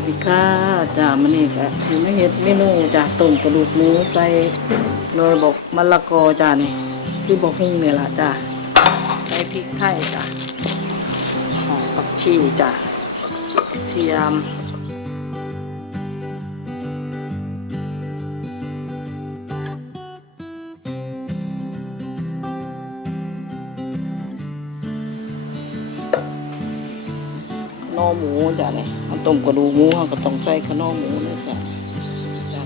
วัสดีค่ะจ้ามันนี่ค่ะที่ไม่เห็ดเมนูจ้าต้มกระดูกหมูใส่โดยบอกมะละกอจ้านี่คือบอกฮุ้งเนี่ยล่ะจ้าใส่พริกไทยจ้าหอมผักชีจ้าเทียม นอหมูจ้านี่เอาต้มกระดูกหมูเราก็ต้องใส่ขนอหมูเลยจ้าจ้า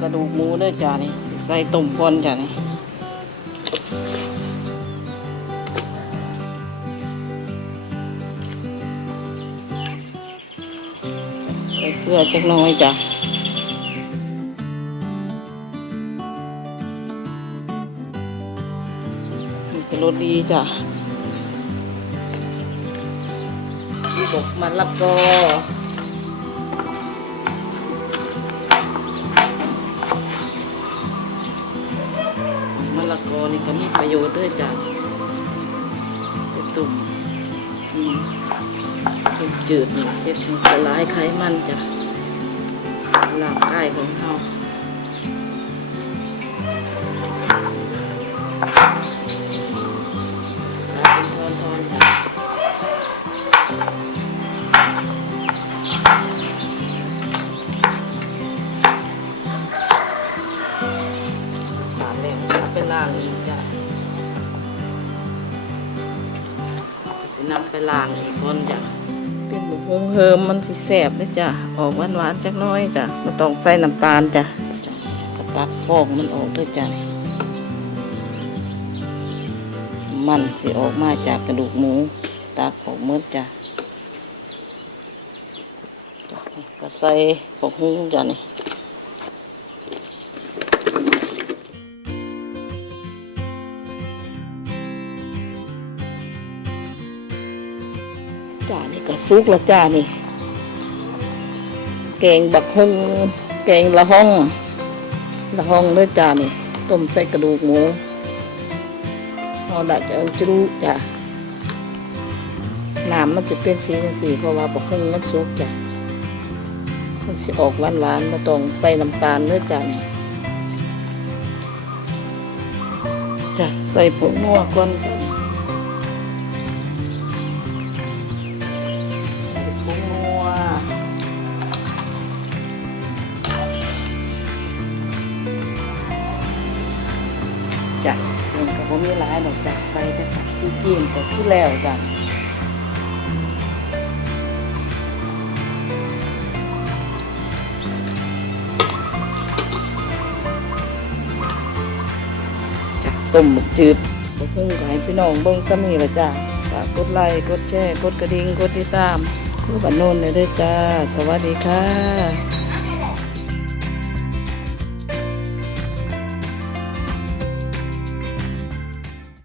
กระดูกหมูเลยจ้านี่ใส่ต้มก่อนจ้านี่ใส่เกลือจักน้อยจ้ะ เป็นรสดีจ้ะตกมันละกอมันละกอนี่ก็มีประโยชน์ด้วยจ้ะไปตุ่มมตุ่มจืดนี่เฮ็ดสลายไขมันจ้ะร่างกายของเราางอีกจ้ะสินำไปล้างอีกคนจ้ะเป็นบุกฮงเฮิมมันสิแสบเลยจ้ะออกหวานหวานๆจักน้อยจ้ะม่ต้องใส่น้ำตาลจ้ะกระตักฟองมันออกด้วยจ้ะมันสิออกมาจากกระดูกหมูตักออกหมดจ้ะจ้ะก็ใส่ปกฮุ้งจ้ะนี่ จ้ะนี่ก็สุกล้วจ้านี่ แกงบักฮงแกงละห้อง ละห้องด้วยจ้านี่ ต้มใส่กระดูกหมูเอาละจะเอาจุจ้ะน้ำมันจะเป็นสีจังสีเพราะว่าบักฮงมันสุกจ้ะมันสิออกหวานหวานมาต้องใส่น้ำตาลด้วยจ้านี่จ้ะใส่ผงนัวก่อน จ้ะมันก็บ่มีหลายดอกจ้ะใส่แต่ผักที่กินก็คือแล้วจ้ะต้มจืดบ่พุ่งก็ให้พี่น้องเบิ่งซ้ำนี่ละจ้ะฝากกดไลค์กดแชร์กดกระดิ่งกดติดตามคือบ้านโนนเลยด้อจ้า สวัสดีค่ะ